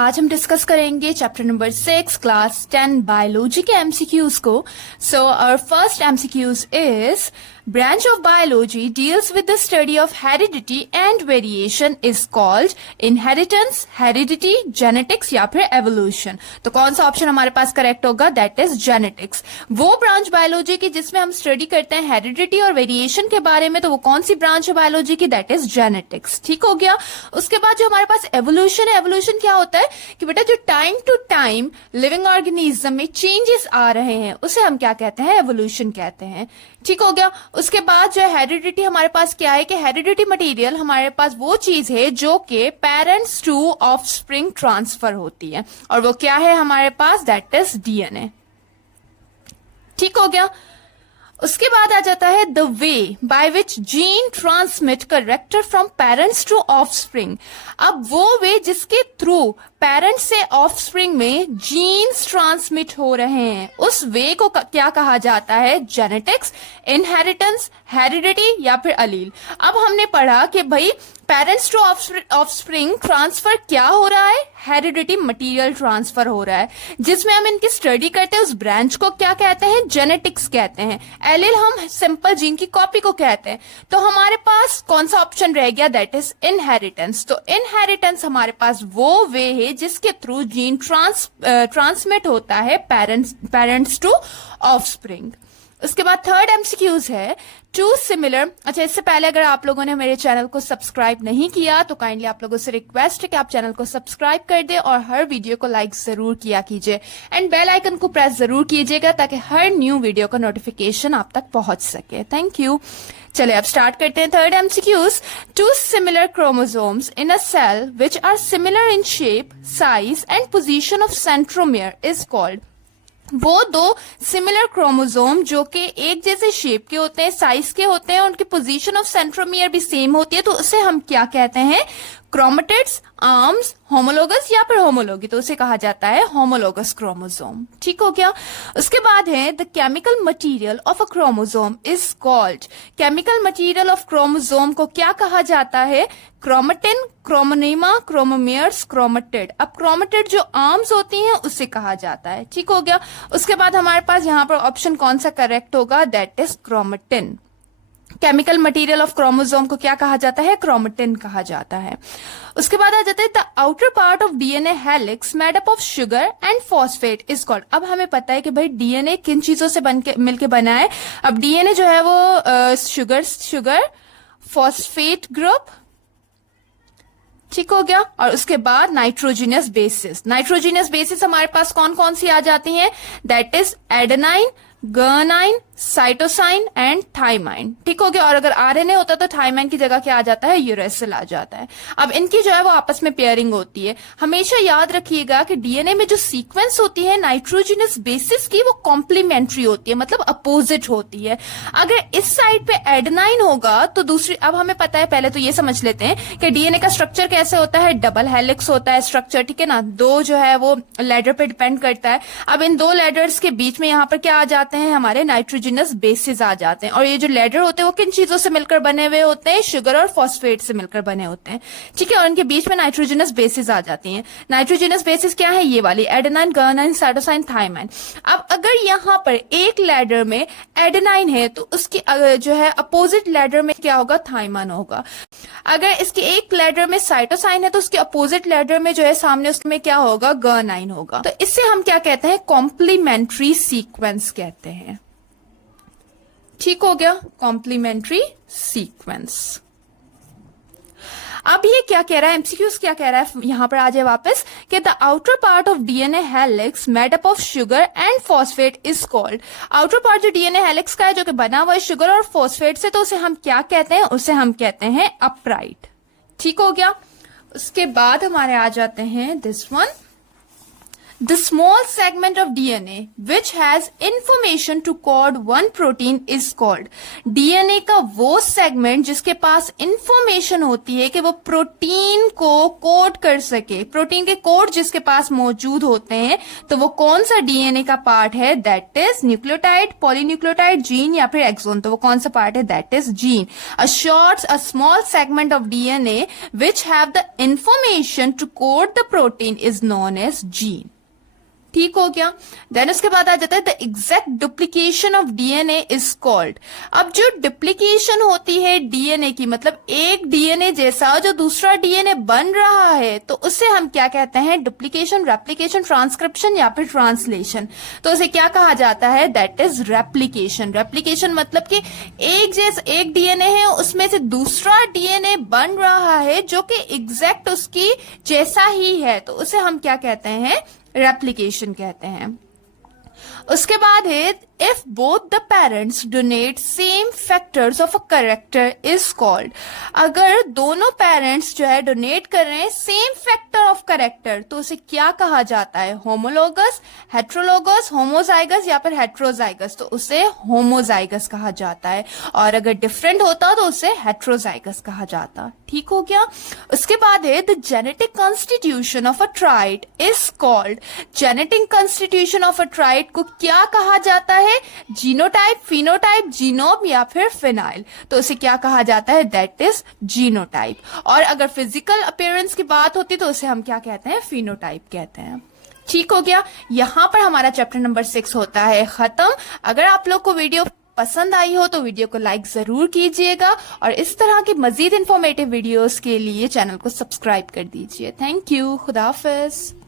आज हम डिस्कस करेंगे चैप्टर नंबर 6 क्लास 10 बायोलॉजी के एमसीक्यूज को. So our first MCQs is branch of biology deals with the study of heredity and variation is called inheritance, heredity, genetics या फिर evolution. तो कौन सा ऑप्शन हमारे पास करेक्ट होगा? That is genetics. वो ब्रांच बायोलॉजी की जिसमें हम स्टडी करते हैं हेरिडिटी और वेरिएशन के बारे में, तो वो कौन सी ब्रांच है बायोलॉजी की? That is genetics. ठीक हो गया. उसके बाद जो हमारे पास एवोल्यूशन है, एवोल्यूशन क्या होता है कि बेटा जो time to time living organism में चेंजेस आ रहे हैं उसे हम क्या कहते हैं? एवोल्यूशन कहते हैं. ठीक हो गया. उसके बाद जो हेरिडिटी हमारे पास क्या है कि हेरिडिटी मटेरियल हमारे पास वो चीज है जो कि पेरेंट्स टू ऑफस्प्रिंग ट्रांसफर होती है, और वो क्या है हमारे पास? That is DNA. ठीक हो गया. उसके बाद आ जाता है the way by which gene transmit character from parents to offspring. अब वो वे जिसके थ्रू पेरेंट्स से ऑफस्प्रिंग में जीन्स ट्रांसमिट हो रहे हैं, उस वे को क्या कहा जाता है? जेनेटिक्स, इनहेरिटेंस, हेरिडिटी या फिर अलील. अब हमने पढ़ा कि भाई पेरेंट्स टू ऑफस्प्रिंग ट्रांसफर क्या हो रहा है? हेरिडिटी मटेरियल ट्रांसफर हो रहा है, जिसमें हम इनकी स्टडी करते हैं. उस ब्रांच को क्या कहते हैं? जेनेटिक्स कहते हैं. एलील हम सिंपल जीन की कॉपी को कहते हैं. तो हमारे पास कौन सा ऑप्शन रह गया? That is inheritance. तो इनहेरिटेंस हमारे पास वो वे है जिसके थ्रू जीन ट्रांसमिट होता है पेरेंट्स टू ऑफस्प्रिंग. उसके बाद थर्ड एमसीक्यूज है टू सिमिलर. अच्छा, इससे पहले अगर आप लोगों ने मेरे चैनल को सब्सक्राइब नहीं किया तो काइंडली आप लोगों से रिक्वेस्ट है कि आप चैनल को सब्सक्राइब कर दे और हर वीडियो को लाइक जरूर किया कीजिए एंड बेल आइकन को प्रेस जरूर कीजिएगा ताकि हर न्यू वीडियो का नोटिफिकेशन आप तक पहुंच सके. Thank you. चलिए अब स्टार्ट करते हैं. Third MCQs. Two similar chromosomes in a cell which are similar in shape, size and position of centromere is called. वो दो सिमिलर क्रोमोसोम जो कि एक जैसे शेप के होते हैं, साइज के होते हैं, उनकी पोजीशन ऑफ सेंट्रोमियर भी सेम होती है, तो उसे हम क्या कहते हैं? क्रोमेटिड्स, आर्म्स, होमोलोगस या फिर होमोलोगी, तो उसे कहा जाता है होमोलोगस क्रोमोसोम. ठीक हो गया. उसके बाद है the chemical material of a chromosome is called. Chemical material of chromosome को क्या कहा जाता है? Chromatin, chromonema, chromomeres, chromatid. अब क्रोमेटिड जो आर्म्स होती हैं उसे कहा जाता है. ठीक हो गया. उसके बाद हमारे पास यहाँ पर ऑप्शन कौन सा करेक्ट होगा? That is chromatin. Chemical material of chromosome को क्या कहा जाता है? क्रोमेटिन कहा जाता है. उसके बाद आ जाता है the outer part of DNA helix made up of sugar and phosphate is called. अब हमें पता है कि भाई डीएनए किन चीजों से मिलके बना है. अब डीएनए जो है वो शुगर फॉस्फेट ग्रुप. ठीक हो गया. और उसके बाद नाइट्रोजिनस बेसिस. नाइट्रोजिनस बेसिस हमारे पास कौन कौन सी आ जाती हैं? That is adenine, guanine, cytosine and thymine. ठीक हो गया. और अगर आरएनए होता तो थाइमाइन की जगह क्या आ जाता है? यूरेसिल आ जाता है. अब इनकी जो है वो आपस में पेयरिंग होती है. हमेशा याद रखिएगा कि डीएनए में जो सीक्वेंस होती है नाइट्रोजिनस बेसिस की, वो कॉम्प्लीमेंट्री होती है, मतलब अपोजिट होती है. अगर इस साइड पे एडेनाइन होगा तो दूसरी, अब हमें पता है, पहले तो ये समझ लेते हैं कि डीएनए का स्ट्रक्चर कैसे होता है. डबल हेलिक्स होता है स्ट्रक्चर. ठीक है ना. दो जो है वो लेडर पे डिपेंड करता है. अब इन दो लेडर्स के बीच में यहाँ पर क्या आ जाते हैं? हमारे नाइट्रोजिनस बेसिस आ जाते हैं. और ये जो लेडर होते हैं वो किन चीजों से मिलकर बने हुए होते हैं? शुगर और फॉस्फेट से मिलकर बने होते हैं. ठीक है. और इनके बीच में नाइट्रोजिनस बेसिस आ जाती हैं. नाइट्रोजिनस बेसिस क्या है? ये वाली एडेनाइन, गुआनाइन, साइटोसाइन, थाइमाइन. अब अगर यहाँ पर एक लेडर में एडेनाइन है तो उसकी जो है अपोजिट लेडर में क्या होगा? थाइमाइन होगा. अगर इसके एक लेडर में साइटोसाइन है तो उसके अपोजिट लेडर में जो है सामने उसमें क्या होगा? गुआनाइन होगा. तो इससे हम क्या कहते हैं? कॉम्प्लीमेंट्री सीक्वेंस कहते हैं. ठीक हो गया. Complementary sequence. अब ये क्या कह रहा है? एमसीक्यूज क्या कह रहा है? यहां पर आ जाए वापस कि the outer part of DNA helix made up of sugar and phosphate is called. Outer part जो डीएनए हेलिक्स का है जो कि बना हुआ है शुगर और फॉस्फेट से, तो उसे हम क्या कहते हैं? उसे हम कहते हैं अपराइट. ठीक हो गया. उसके बाद हमारे आ जाते हैं this one. The small segment of DNA which has information to code one protein is called. DNA का वो सेगमेंट जिसके पास इंफॉर्मेशन होती है कि वो प्रोटीन को कोड कर सके, प्रोटीन के कोड जिसके पास मौजूद होते हैं, तो वो कौन सा डीएनए का पार्ट है? That is nucleotide, polynucleotide, gene या फिर एक्सोन. तो वो कौन सा पार्ट है? That is gene. A small segment of DNA which have the information to code the protein is known as gene. ठीक हो गया. देन उसके बाद आ जाता है the exact duplication of DNA is called. अब जो डुप्लीकेशन होती है डीएनए की, मतलब एक डीएनए जैसा जो दूसरा डीएनए बन रहा है, तो उसे हम क्या कहते हैं? डुप्लीकेशन, रेप्लिकेशन, ट्रांसक्रिप्शन या फिर ट्रांसलेशन. तो उसे क्या कहा जाता है? That is replication. रेप्लिकेशन मतलब कि एक डीएनए है, उसमें से दूसरा डीएनए बन रहा है जो कि एग्जैक्ट उसकी जैसा ही है, तो उसे हम क्या कहते हैं? रेप्लिकेशन कहते हैं. उसके बाद है if both the parents donate same factors of a character is called. अगर दोनों पेरेंट्स जो है डोनेट कर रहे हैं सेम फैक्टर ऑफ कैरेक्टर, तो उसे क्या कहा जाता है? होमोलोगस, हेट्रोलोगस, होमोजाइगस या फिर हेट्रोजाइगस. तो उसे होमोजाइगस कहा जाता है, और अगर डिफरेंट होता तो उसे हेट्रोजाइगस कहा जाता. ठीक हो गया. उसके बाद है the genetic constitution of a tried is called. Genetic constitution of a tried को क्या कहा जाता है? जीनोटाइप, फिनोटाइप, जीनोम या फिर फिनाइल. तो उसे क्या कहा जाता है? That is genotype. और अगर फिजिकल अपीयरेंस की बात होती तो उसे हम क्या कहते हैं? फिनोटाइप कहते हैं. ठीक हो गया. यहां पर हमारा चैप्टर नंबर 6 होता है खत्म. अगर आप लोग को वीडियो पसंद आई हो तो वीडियो को लाइक जरूर कीजिएगा, और इस तरह के मजीद इंफॉर्मेटिव वीडियोस के लिए चैनल को सब्सक्राइब कर दीजिए. Thank you. खुदा हाफिज.